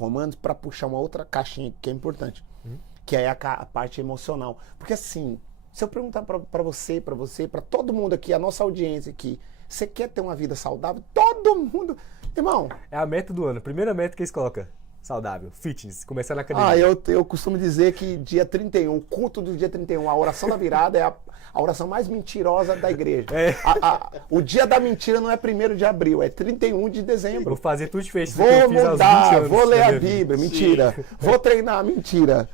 comandos para puxar uma outra caixinha que é importante, que é a parte emocional. Porque assim, se eu perguntar para você, para todo mundo aqui, a nossa audiência aqui, você quer ter uma vida saudável? Todo mundo, irmão. É a meta do ano, primeira meta que eles colocam. Saudável, fitness, começar na academia. Eu costumo dizer que dia 31, o culto do dia 31, a oração da virada é a oração mais mentirosa da igreja. O dia da mentira não é 1º de abril, é 31 de dezembro. Vou fazer tudo diferente do Vou que eu fiz aos 20 mudar, anos. vou ler da a minha vida. Bíblia, mentira. Vou treinar, mentira.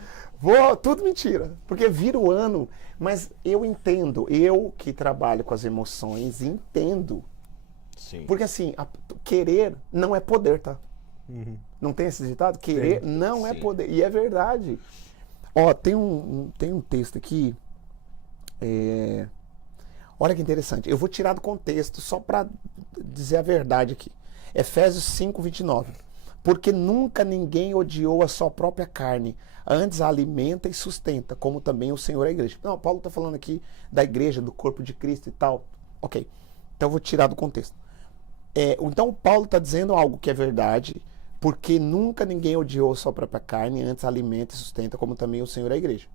Tudo mentira. Porque vira o ano, mas eu entendo, eu que trabalho com as emoções, entendo. Sim. Porque assim, querer não é poder, tá? Não tem esse ditado? Querer não é Sim. poder. E é verdade. Ó, tem um texto aqui. Olha que interessante. Eu vou tirar do contexto só para dizer a verdade aqui. Efésios 5, 29. Porque nunca ninguém odiou a sua própria carne, antes a alimenta e sustenta, como também o Senhor a igreja. Não, Paulo está falando aqui da igreja, do corpo de Cristo e tal. Ok. Então eu vou tirar do contexto. Então Paulo está dizendo algo que é verdade, porque nunca ninguém odiou a sua própria carne, antes alimenta e sustenta, como também o Senhor a igreja.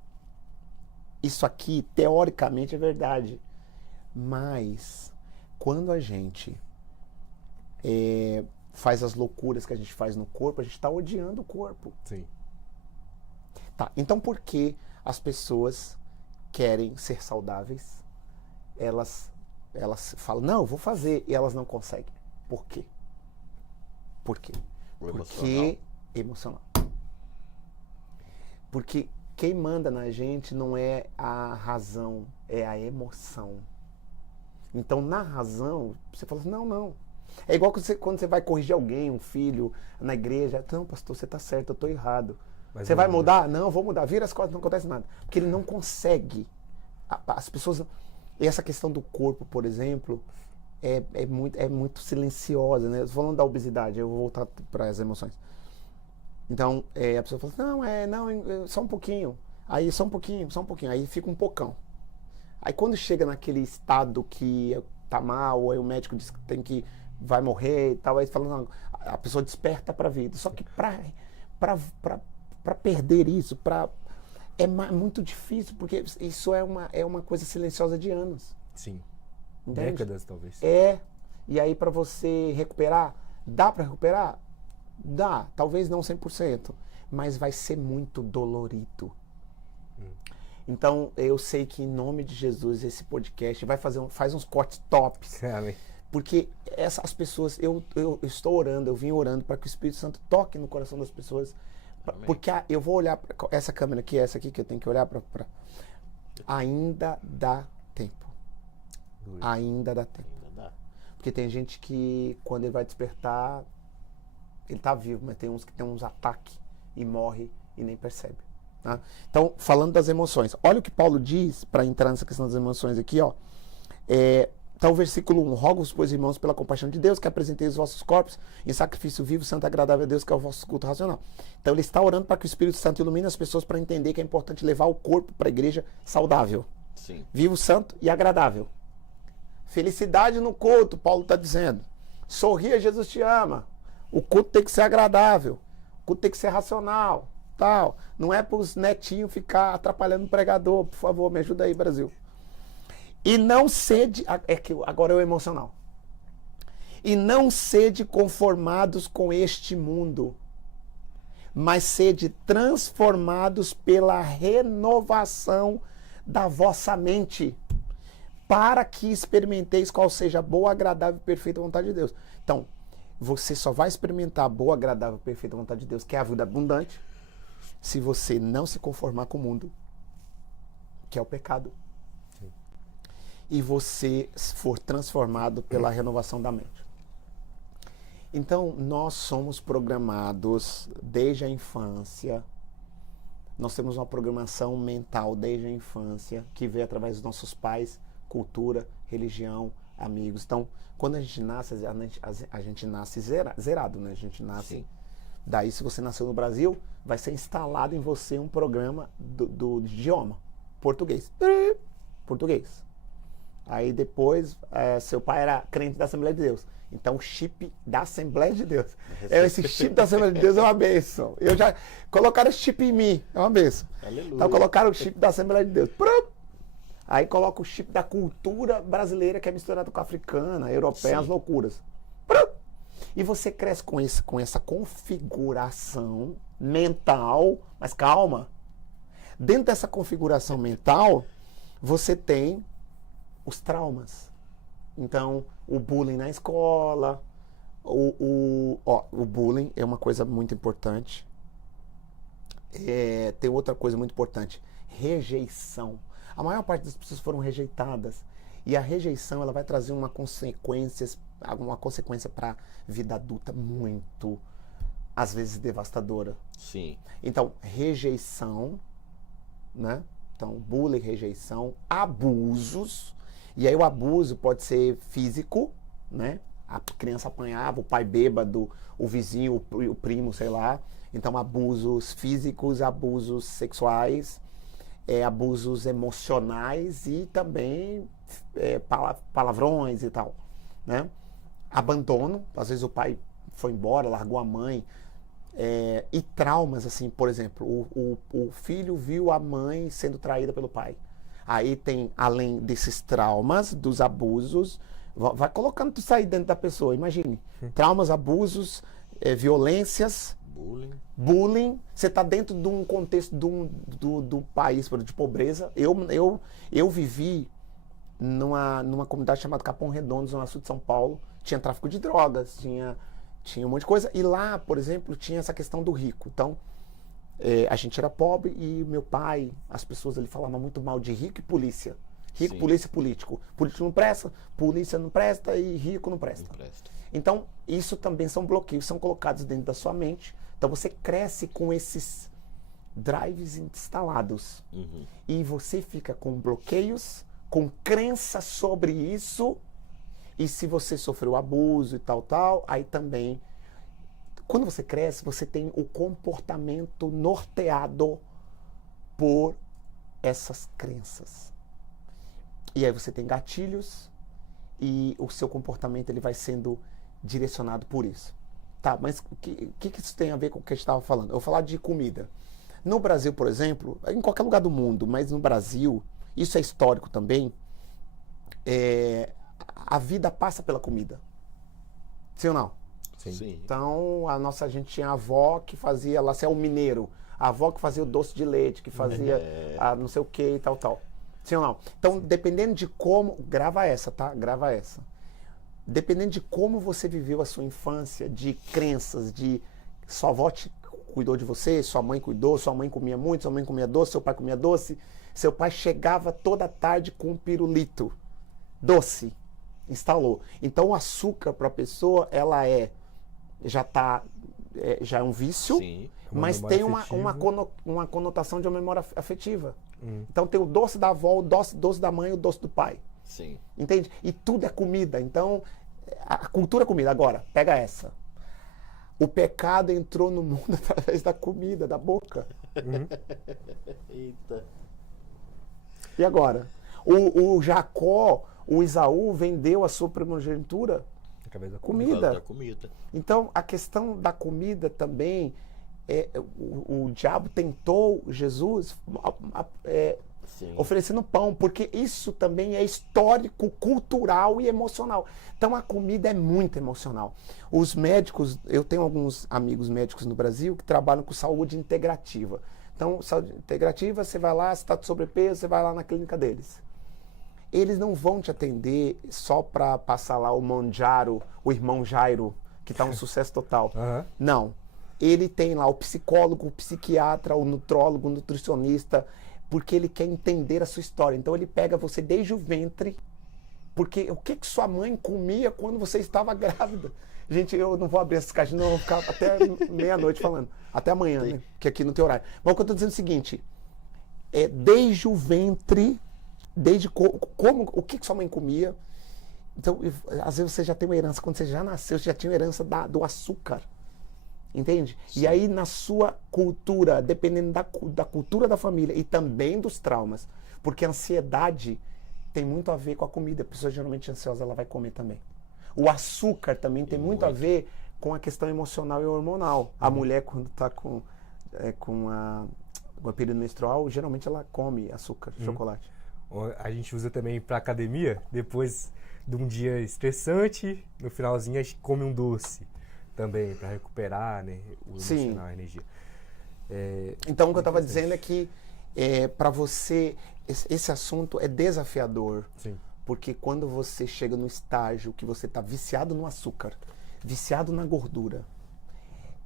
Isso aqui, teoricamente, é verdade. Mas, quando a gente faz as loucuras que a gente faz no corpo, a gente está odiando o corpo. Sim. Tá, então por que as pessoas querem ser saudáveis? Elas falam, não, eu vou fazer, e elas não conseguem. Por quê? Por quê? Porque emocional. Porque quem manda na gente não é a razão, é a emoção. Então, na razão, você fala assim, não. É igual quando você vai corrigir alguém, um filho, na igreja. Não, pastor, você está certo, eu estou errado. Mas você vai mudar? Não, eu vou mudar. Vira as costas, não acontece nada. Porque ele não consegue. As pessoas... E essa questão do corpo, por exemplo, é muito silenciosa, né? Falando da obesidade, eu vou voltar para as emoções. Então, a pessoa fala assim, só um pouquinho. Aí, só um pouquinho. Aí fica um pocão. Aí, quando chega naquele estado que tá mal, aí o médico diz que vai morrer e tal, aí fala, não, a pessoa desperta para a vida. Só que para perder isso, é muito difícil, porque isso é uma coisa silenciosa de anos. Sim. Entende? Décadas, talvez. E aí para você recuperar, dá para recuperar? Dá, talvez não 100%, mas vai ser muito dolorido. Então, eu sei que em nome de Jesus, esse podcast faz uns cortes tops. Amém. Porque as pessoas, eu estou orando, eu vim orando para que o Espírito Santo toque no coração das pessoas. Porque eu vou olhar para essa câmera aqui, essa aqui que eu tenho que olhar para. Ainda dá tempo. Ainda dá tempo. Porque tem gente que, quando ele vai despertar, ele está vivo, mas tem uns que tem uns ataques e morre e nem percebe. Tá? Então, falando das emoções, olha o que Paulo diz, para entrar nessa questão das emoções aqui, ó. Tá o versículo 1, rogo-vos, pois, irmãos, pela compaixão de Deus, que apresenteis os vossos corpos em sacrifício vivo, santo e agradável a Deus, que é o vosso culto racional. Então ele está orando para que o Espírito Santo ilumine as pessoas para entender que é importante levar o corpo para a igreja saudável. Sim. Vivo, santo e agradável. Felicidade no culto, Paulo está dizendo. Sorria, Jesus te ama. O culto tem que ser agradável. O culto tem que ser racional. Tal. Não é para os netinhos ficar atrapalhando o pregador. Por favor, me ajuda aí, Brasil. E não sede, agora é o emocional. E não sede conformados com este mundo, mas sede transformados pela renovação da vossa mente, para que experimenteis qual seja a boa, agradável e perfeita vontade de Deus. Então, você só vai experimentar a boa, agradável e perfeita vontade de Deus, que é a vida abundante, se você não se conformar com o mundo, que é o pecado. E você for transformado pela renovação da mente. Então, nós somos programados desde a infância. Nós temos uma programação mental desde a infância, que vem através dos nossos pais, cultura, religião, amigos. Então, quando a gente nasce, a gente nasce zerado, né? A gente nasce... Sim. Daí, se você nasceu no Brasil, vai ser instalado em você um programa do idioma. Português. Português. Aí depois, seu pai era crente da Assembleia de Deus. Então, o chip da Assembleia de Deus. Esse chip da Assembleia de Deus é uma bênção. Colocaram esse chip em mim, é uma bênção. Aleluia. Então, colocaram o chip da Assembleia de Deus. Aí coloca o chip da cultura brasileira, que é misturada com a africana, europeia, as loucuras. E você cresce com essa configuração mental, mas calma. Dentro dessa configuração mental, você tem os traumas. Então, o bullying na escola, o bullying é uma coisa muito importante. Tem outra coisa muito importante, rejeição. A maior parte das pessoas foram rejeitadas. E a rejeição, ela vai trazer uma consequência para a vida adulta muito, às vezes, devastadora. Sim. Então, rejeição, né? Então, bullying, rejeição, abusos. E aí o abuso pode ser físico, né? A criança apanhava, o pai bêbado, o vizinho, o primo, sei lá. Então, abusos físicos, abusos sexuais, abusos emocionais e também palavrões e tal, né? Abandono, às vezes o pai foi embora, largou a mãe. E traumas, assim, por exemplo, o filho viu a mãe sendo traída pelo pai. Aí tem, além desses traumas, dos abusos, vai colocando tudo isso aí dentro da pessoa, imagine. Traumas, abusos, violências, bullying. Você está dentro de um contexto do país de pobreza. Eu vivi numa comunidade chamada Capão Redondo, zona sul de São Paulo. Tinha tráfico de drogas, tinha um monte de coisa. E lá, por exemplo, tinha essa questão do rico. Então, a gente era pobre e meu pai, as pessoas ali falavam muito mal de rico e polícia. Rico, sim. Polícia e político. Político não presta, polícia não presta e rico não presta. Então, isso também são bloqueios, são colocados dentro da sua mente. Então, você cresce com esses drives instalados. Uhum. E você fica com bloqueios, com crença sobre isso. E se você sofreu abuso e tal, aí também... Quando você cresce, você tem o comportamento norteado por essas crenças. E aí você tem gatilhos e o seu comportamento ele vai sendo direcionado por isso. Tá, mas o que isso tem a ver com o que a gente estava falando? Eu vou falar de comida. No Brasil, por exemplo, em qualquer lugar do mundo, mas no Brasil, isso é histórico também, a vida passa pela comida. Sim ou não? Sim. Então, a gente tinha a avó que fazia, lá se é o mineiro, a avó que fazia o doce de leite, que fazia a não sei o que e tal. Sim ou não? Então, dependendo de como... Grava essa, tá? Grava essa. Dependendo de como você viveu a sua infância, de crenças, de sua avó cuidou de você, sua mãe cuidou, sua mãe comia muito, sua mãe comia doce, seu pai comia doce, seu pai chegava toda tarde com um pirulito doce, instalou. Então, o açúcar para a pessoa, ela já é um vício, sim, mas tem uma conotação de uma memória afetiva. Então tem o doce da avó, o doce da mãe e o doce do pai. Sim. Entende? E tudo é comida. Então, a cultura é comida. Agora, pega essa. O pecado entrou no mundo através da comida, da boca. Eita. E agora? O Jacó, o Esaú, vendeu a sua primogenitura. Comida. Então, a questão da comida também, o diabo tentou Jesus oferecendo pão, porque isso também é histórico, cultural e emocional. Então, a comida é muito emocional. Os médicos, eu tenho alguns amigos médicos no Brasil que trabalham com saúde integrativa. Então, saúde integrativa, você vai lá, você está de sobrepeso, você vai lá na clínica deles. Eles não vão te atender só para passar lá o Monjaro, o irmão Jairo, que está um sucesso total. Uhum. Não. Ele tem lá o psicólogo, o psiquiatra, o nutrólogo, o nutricionista, porque ele quer entender a sua história. Então ele pega você desde o ventre, porque o que sua mãe comia quando você estava grávida? Gente, eu não vou abrir essas caixinhas, não, vou ficar até meia-noite falando. Até amanhã, né? Que aqui não tem horário. Mas o que eu estou dizendo é o seguinte, desde o ventre... Desde o que sua mãe comia. Então, às vezes você já tem uma herança, quando você já nasceu, você já tinha uma herança do açúcar. Entende? Sim. E aí, na sua cultura, dependendo da cultura da família e também dos traumas, porque a ansiedade tem muito a ver com a comida. A pessoa geralmente ansiosa, ela vai comer também. O açúcar também tem muito a ver com a questão emocional e hormonal. A mulher, quando está com o período menstrual, geralmente ela come açúcar, chocolate. A gente usa também para academia, depois de um dia estressante, no finalzinho a gente come um doce também, para recuperar, né, o emocional, a energia. Então, o que eu estava dizendo é que para você, esse assunto é desafiador. Sim. Porque quando você chega no estágio que você está viciado no açúcar, viciado na gordura,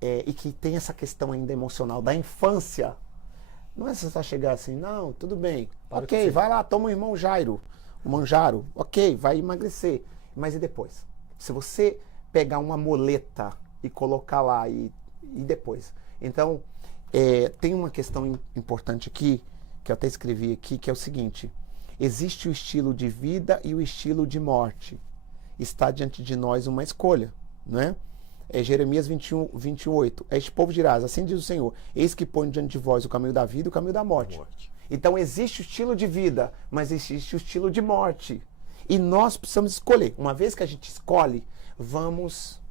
e que tem essa questão ainda emocional da infância, não é só chegar assim, não, tudo bem, ok, vai lá, toma o irmão Jairo, o Manjaro, ok, vai emagrecer. Mas e depois? Se você pegar uma moleta e colocar lá e depois? Então, tem uma questão importante aqui, que eu até escrevi aqui, que é o seguinte: existe o estilo de vida e o estilo de morte. Está diante de nós uma escolha, não é? Jeremias 21, 28. Este povo dirás, assim diz o Senhor, eis que põe diante de vós o caminho da vida e o caminho da morte. Então existe o estilo de vida, mas existe o estilo de morte. E nós precisamos escolher. Uma vez que a gente escolhe, vamos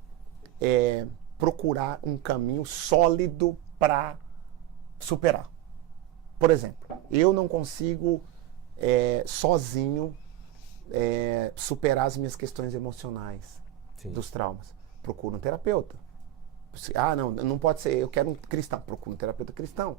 procurar um caminho sólido para superar. Por exemplo, eu não consigo sozinho superar as minhas questões emocionais. Sim. Dos traumas. Procura um terapeuta. Não pode ser, eu quero um cristão. Procura um terapeuta cristão.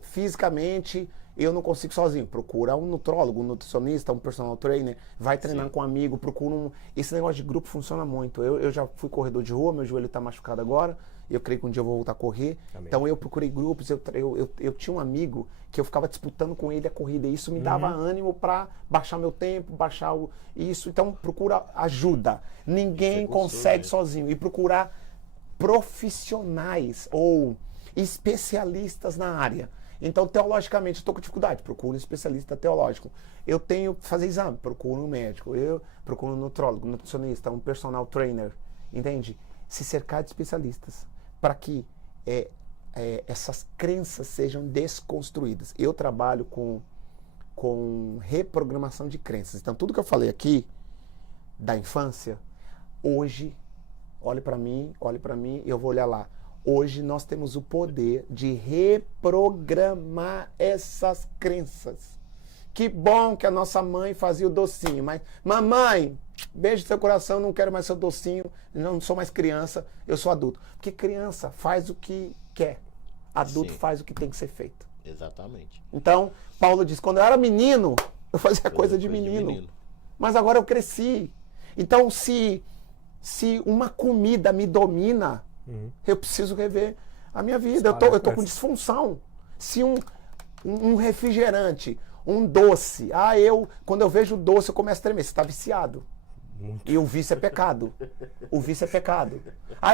Fisicamente, eu não consigo sozinho. Procura um nutrólogo, um nutricionista, um personal trainer. Vai treinando com um amigo, procura Esse negócio de grupo funciona muito. Eu já fui corredor de rua, meu joelho está machucado agora. Eu creio que um dia eu vou voltar a correr. Amém. Então eu procurei grupos, eu tinha um amigo que eu ficava disputando com ele a corrida. E isso me dava ânimo para baixar meu tempo, isso. Então procura ajuda. Ninguém consegue sozinho. E procurar profissionais ou especialistas na área. Então, teologicamente, estou com dificuldade, procuro um especialista teológico. Eu tenho que fazer exame, procuro um médico. Eu procuro um nutrólogo, um nutricionista, um personal trainer. Entende? Se cercar de especialistas para que essas crenças sejam desconstruídas. Eu trabalho com reprogramação de crenças. Então, tudo que eu falei aqui da infância, hoje, olhe para mim, eu vou olhar lá. Hoje nós temos o poder de reprogramar essas crenças. Que bom que a nossa mãe fazia o docinho, mas mamãe, beijo seu coração, não quero mais seu docinho, não sou mais criança, eu sou adulto. Porque criança faz o que quer, adulto faz o que tem que ser feito. Exatamente. Então, Paulo diz, quando eu era menino, eu fazia coisa de menino. Mas agora eu cresci. Então, se uma comida me domina, eu preciso rever a minha vida. Eu tô com disfunção. Se um refrigerante, um doce, quando eu vejo doce eu começo a tremer. Você está viciado. Muito. E o vício é pecado. O vício é pecado.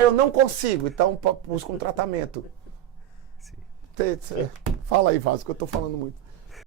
Eu não consigo, então busca um tratamento. Sim. Fala aí, Vasco, que eu estou falando muito.